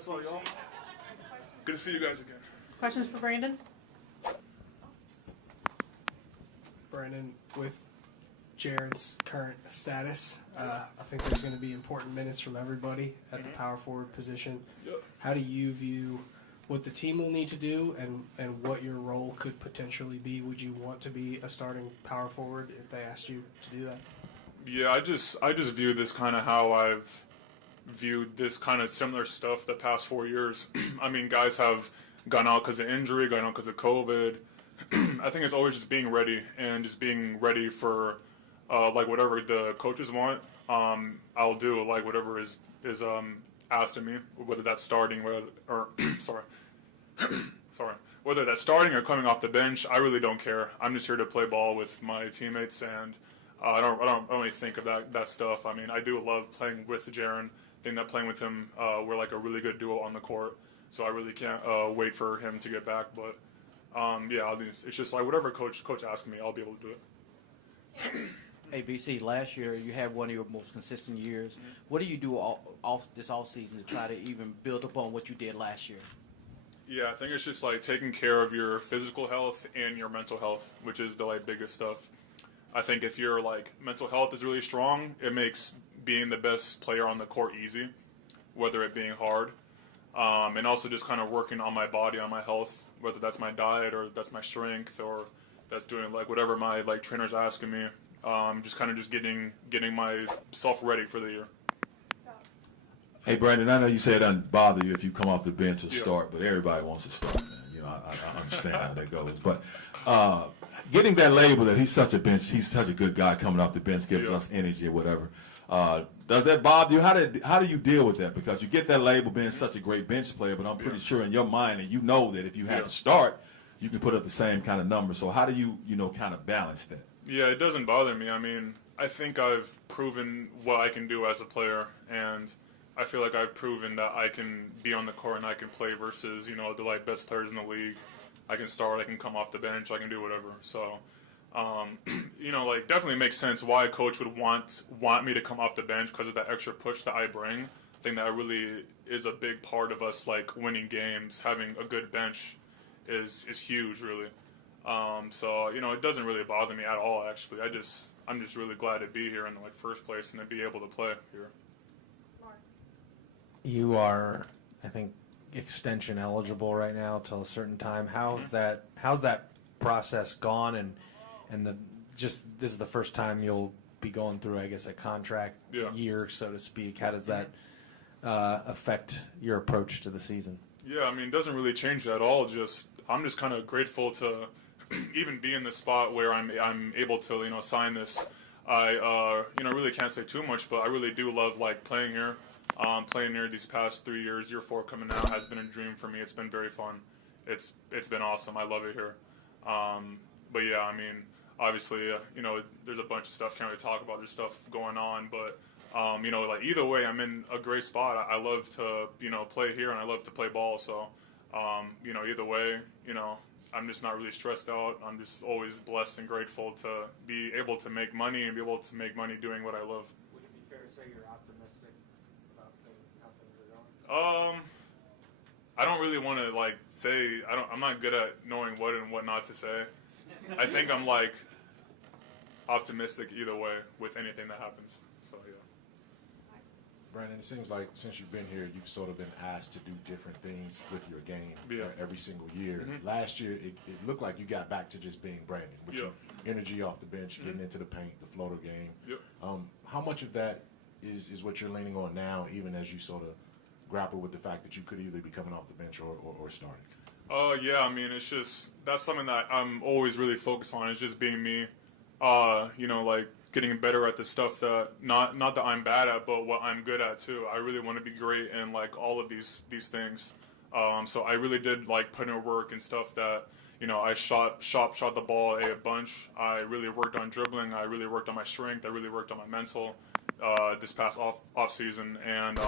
That's all, y'all. Good to see you guys again. Questions for Brandon? Brandon, with Jaren's current status, I think there's going to be important minutes from everybody at the power forward position. Yep. How do you view what the team will need to do and what your role could potentially be? Would you want to be a starting power forward if they asked you to do that? Yeah, I just view this kind of how I've viewed this kind of similar stuff the past 4 years. I mean, guys have gone out because of injury, gone out because of COVID. I think it's always just being ready and just being ready for like whatever the coaches want. I'll do like whatever is asked of me, whether that's starting or whether that's starting or coming off the bench. I really don't care. I'm just here to play ball with my teammates, and I don't really think of that stuff. I mean, I do love playing with Jaren. I think that playing with him, we're like a really good duo on the court. So I really can't wait for him to get back. But yeah, it's just like whatever coach asks me, I'll be able to do it. Hey, VC, last year you had one of your most consistent years. What do you do this offseason to try to even build upon what you did last year? Yeah, I think it's just like taking care of your physical health and your mental health, which is the like biggest stuff. I think if your like mental health is really strong, it makes being the best player on the court easy, whether it being hard. And also just kind of working on my body, on my health, whether that's my diet or that's my strength or that's doing like whatever my like trainer's asking me. Just kind of just getting myself ready for the year. Hey, Brandon, I know you say it doesn't bother you if you come off the bench or start, but everybody wants to start, man. You know, I understand how that goes. But getting that label that he's such a good guy coming off the bench, giving us energy or whatever. Does that bother you? How do you deal with that? Because you get that label being such a great bench player, but I'm pretty sure in your mind, and you know that if you had to start, you can put up the same kind of numbers. So how do you kind of balance that? Yeah, it doesn't bother me. I mean, I think I've proven what I can do as a player, and I feel like I've proven that I can be on the court and I can play versus, the like best players in the league. I can start, I can come off the bench, I can do whatever. So, like definitely makes sense why a coach would want me to come off the bench because of that extra push that I bring. I think that really is a big part of us like winning games. Having a good bench is huge, really. So it doesn't really bother me at all. Actually, I'm just really glad to be here in the first place and to be able to play here. You are, I think, extension eligible right now till a certain time. How's that process gone? And this is the first time you'll be going through, I guess, a contract year, so to speak. How does that affect your approach to the season? Yeah, I mean, it doesn't really change at all. I'm just kind of grateful to even be in this spot where I'm able to sign this. I really can't say too much, but I really do love playing here. Playing here these past 3 years, year 4 coming out has been a dream for me. It's been very fun. It's been awesome. I love it here. But yeah, I mean, obviously, there's a bunch of stuff can't really talk about. There's stuff going on, but either way, I'm in a great spot. I love to play here and I love to play ball. So either way, I'm just not really stressed out. I'm just always blessed and grateful to be able to make money and be able to make money doing what I love. Would it be fair to say you're optimistic about how things are going? I don't really want to say. I'm not good at knowing what and what not to say. I think I'm optimistic either way with anything that happens. So yeah. Brandon, it seems like since you've been here, you've sort of been asked to do different things with your game every single year. Mm-hmm. Last year, it looked like you got back to just being Brandon, with your energy off the bench, getting into the paint, the floater game. Yep. How much of that is what you're leaning on now, even as you sort of grapple with the fact that you could either be coming off the bench or starting? Yeah, I mean, it's just, that's something that I'm always really focused on, is just being me, getting better at the stuff that, not that I'm bad at, but what I'm good at too. I really want to be great in all of these things. So I really did put in work and stuff that, I shot the ball a bunch. I really worked on dribbling. I really worked on my strength. I really worked on my mental, this past off season. And,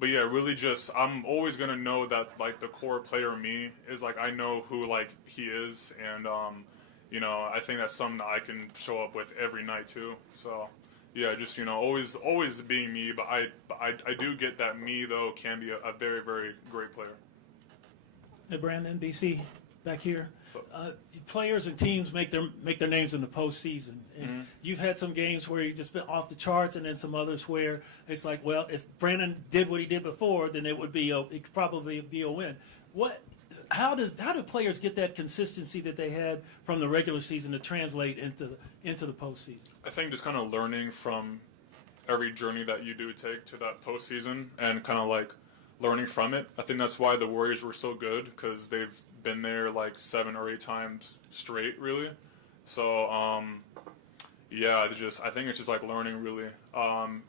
but yeah, really just, I'm always going to know that, the core player me is, I know who, he is, and, I think that's something that I can show up with every night, too. So, yeah, just always being me. But I do get that me though can be a very very great player. Hey, Brandon, BC, back here. So- Players and teams make their names in the postseason. And you've had some games where you've just been off the charts, and then some others where it's like, well, if Brandon did what he did before, then it could probably be a win. How do players get that consistency that they had from the regular season to translate into the postseason? I think just kind of learning from every journey that you do take to that postseason and kind of like learning from it. I think that's why the Warriors were so good, because they've been there like 7 or 8 times straight, really. So, yeah, I think it's just like learning, really.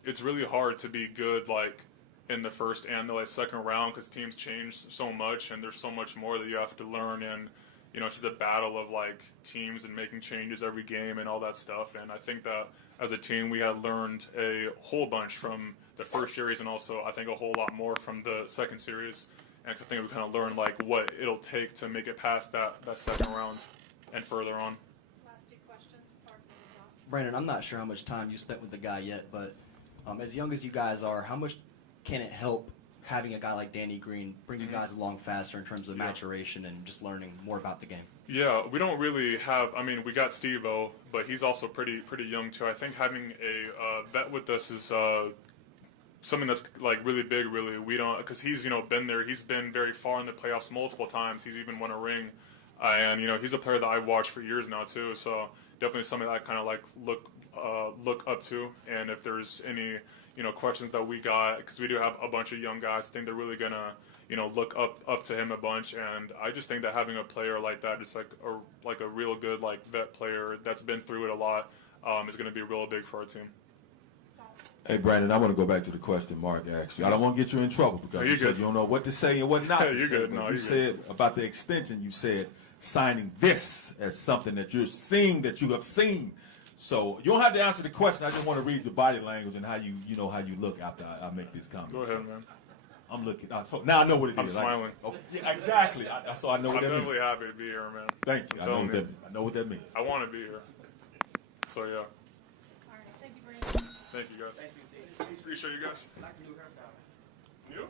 It's really hard to be good like in the first and the second round, because teams change so much and there's so much more that you have to learn, and it's just a battle of like teams and making changes every game and all that stuff. And I think that as a team we had learned a whole bunch from the first series, and also I think a whole lot more from the second series. And I think we kind of learned like what it'll take to make it past that second round and further on. Last 2 questions. Clarke, then Josh. Brandon, I'm not sure how much time you spent with the guy yet, but as young as you guys are, how much can it help having a guy like Danny Green bring you guys along faster in terms of maturation and just learning more about the game? Yeah, we don't really have. I mean, we got Steve-O, but he's also pretty young too. I think having a vet with us is something that's like really big. Really, we don't, because he's been there. He's been very far in the playoffs multiple times. He's even won a ring, and he's a player that I've watched for years now too. So definitely something that I kind of like look up to. And if there's any questions that we got, because we do have a bunch of young guys, I think they're really gonna look up to him a bunch. And I just think that having a player like that, just like a real good like vet player that's been through it a lot, is going to be real big for our team. Hey, Brandon, I want to go back to the question Mark asked you. I don't want to get you in trouble because you said you don't know what to say and what not to You're say. good. No, you you're said about the extension, you said signing this as something that you're seeing, that you have seen. So you don't have to answer the question. I just want to read your body language and how you how you look after I make this comment. Go ahead, man. I'm looking. So now I know what it I'm is. smiling. Okay, yeah, exactly. So I know what I'm that means. definitely happy to be here, man. Thank you. I know what that means. I want to be here. So yeah. All right. Thank you, Brandon. Thank you guys. Appreciate you guys. You?